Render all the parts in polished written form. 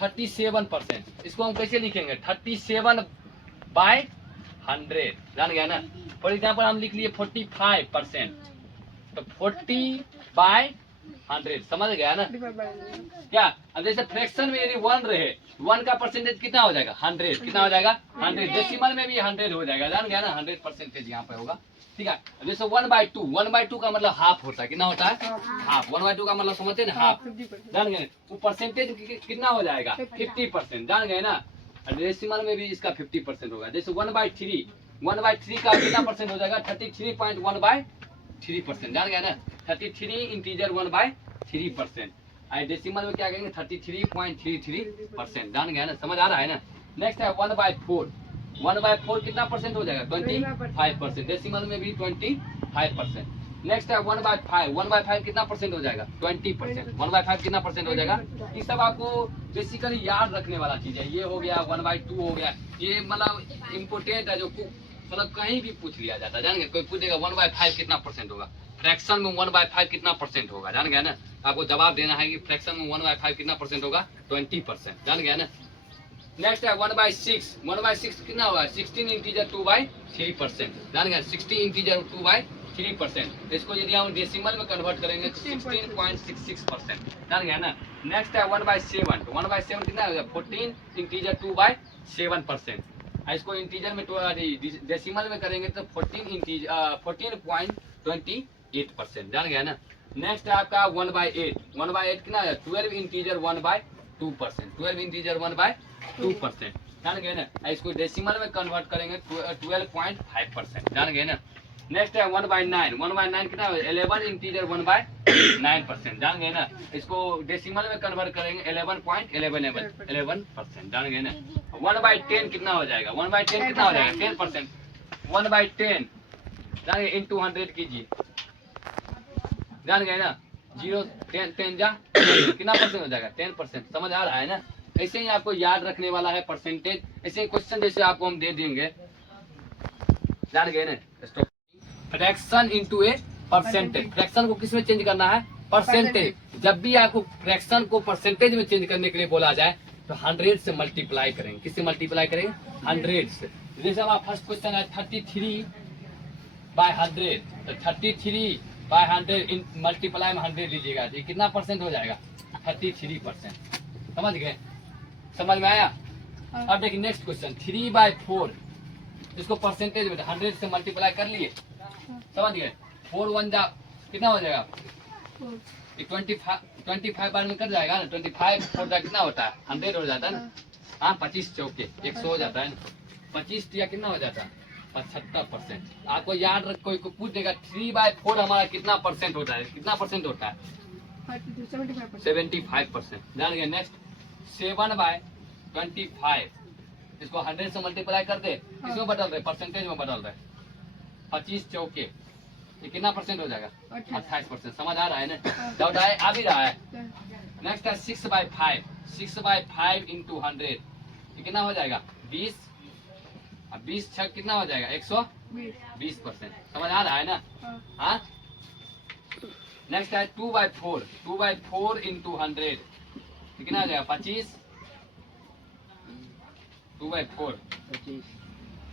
37%। इसको हम कैसे लिखेंगे 37/100, जान गया ना। फॉर एग्जाम्पल हम लिख लिए 45%, तो 40/100, समझ गया ना क्या। अब जैसे फ्रैक्शन में यदि 1 रहे, 1 का परसेंटेज कितना हो जाएगा 100, कितना हो जाएगा 100। डेसिमल में भी 100 हो जाएगा, जान गया ना, 100% यहाँ पे होगा, ठीक है। अब जैसे 1/2, 1/2 का मतलब हाफ होता है, कितना होता है हाफ। 1/2 का मतलब समझते हैं ना, हाफ, जान गए। वो परसेंटेज कितना हो जाएगा 50%, जान गए ना। डेसिमल में भी इसका 50% होगा। जैसे 1/3, 1/3 का कितना परसेंट हो जाएगा 33.1/3%, जान गया ना। 33 इंटीजर 1/3%। डेसिमल में क्या कहेंगे 33.33%, जान गया ना, समझ आ रहा है ना। नेक्स्ट है 1/4, 1/4 कितना परसेंट हो जाएगा 25%। डेसिमल में भी 25%। नेक्स्ट है 1/5, 1/5 कितना परसेंट हो जाएगा 20%। 1/5 कितना परसेंट हो जाएगा। ये सब आपको बेसिकली याद रखने वाला चीज है। ये हो गया 1/2 हो गया, ये मतलब इम्पोर्टेंट है, जो मतलब कहीं भी पूछ लिया जाता है, जान गए। कोई पूछेगा 1/5 कितना परसेंट होगा, फ्रैक्शन में 1/5 कितना परसेंट होगा, जान गया ना। आपको जवाब देना है कि फ्रैक्शन में 1/5 कितना परसेंट होगा 20%, जान गया ना। नेक्स्ट है 1/6, 1/6 कितना होगा 16 इंटीजर 2/3%, जान गया। 60 इंटीजर 2/3%। इसको यदि हम डेसिमल में कन्वर्ट करेंगे तो 16.66%, जान गया ना। नेक्स्ट है 1/7, 1/7 कितना होगा 14 इंटीजर 2/7%। इसको इंटीजर में डेसिमल में करेंगे तो 14.28%, जान गया ना। नेक्स्ट है आपका 1/8, 1/8 कितना है 12 इंटीजर 1/2%, 12 इंटीजर 1/2%, जान गए ना। इसको डेसिमल में कन्वर्ट करेंगे 12.5%, जान गए ना। नेक्स्ट है 1/9, 1/9 कितना है 11 इंटीजर 1/9%, जान गए ना। इसको डेसिमल में कन्वर्ट करेंगे 11.11%, जान गए ना। 1/10 कितना हो जाएगा 1/10 कितना हो जाएगा 10%। 1/10 जान गए इंटू 100 कीजिए, जान गए ना। 0 10 जा कितना परसेंट हो जाएगा 10%, समझ आ रहा है ना। ऐसे ही आपको याद रखने वाला है परसेंटेज। ऐसे क्वेश्चन जैसे आपको हम दे देंगे, जान गए ना। Fraction into a percentage, fraction को किस में चेंज करना है परसेंटेज। जब भी आपको फ्रैक्शन को परसेंटेज में चेंज करने के लिए बोला जाए तो 100 से मल्टीप्लाई करेंगे। किससे मल्टीप्लाई करेंगे 100 से। जैसे हमारा फर्स्ट क्वेश्चन है 33/100, तो 33/100 मल्टीप्लाई में 100 लीजिएगा, ये कितना परसेंट हो जाएगा 33%, समझ गए, समझ में आया। अब देखिए नेक्स्ट क्वेश्चन 3/4, इसको परसेंटेज में 100 से मल्टीप्लाई कर लिए, समझ गए। 4 1 जा कितना हो जाएगा 25 बार में कर जाएगा ना। 25 4 जा कितना होता है 100 हो जाता है ना। हाँ 25 चौके 100 हो जाता है ना। 25 या कितना हो जाता है 75%। आपको याद रख, कोई को पूछ देगा 3/4 हमारा कितना परसेंट होता है, कितना परसेंट होता है 75%, जान गए। नेक्स्ट 7/25, इसको 100 से मल्टीप्लाई कर दे, किसमें बदल रहे परसेंटेज में बदल रहे। 25 चौके ये कितना परसेंट हो जाएगा 28%, समझ आ रहा है ना। डाउट आ भी रहा है। नेक्स्ट है 6/5, 6/5 इंटू 100 ये कितना हो जाएगा 20। अब 20 छक कितना हो जाएगा 120%, समझ आ रहा है ना। हाँ नेक्स्ट है 2/4, 2/4 इंटू 100 कितना हो जाएगा 25। 2/4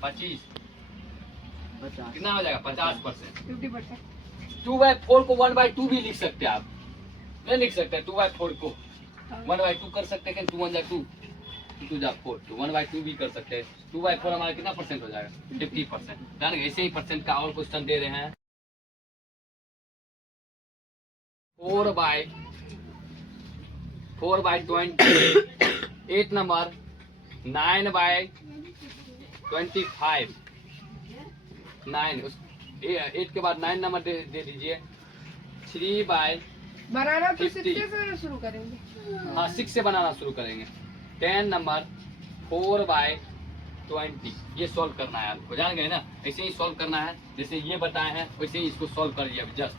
25 कितना हो जाएगा 50%। 2/4 को 1/2 भी लिख सकते हैं आप, नहीं लिख सकते 2/4 को 1/2 कर सकते हैं। 2 1 जा 2 2 जा 4, तो 1/2 भी कर सकते हैं। 2/4 हमारा कितना परसेंट हो जाएगा 50%, जान गए। ऐसे ही परसेंट का और क्वेश्चन दे रहे हैं 4/20, 8 नंबर 9/25, 9 8 के बाद 9 नंबर दे दीजिए 3/50 शुरू करेंगे। हाँ 6 से बनाना शुरू करेंगे। 10 नंबर 4/20, ये सॉल्व करना है आपको, जान गए ना। ऐसे ही सॉल्व करना है, जैसे ये बताए हैं वैसे ही इसको सॉल्व कर लिया जस्ट।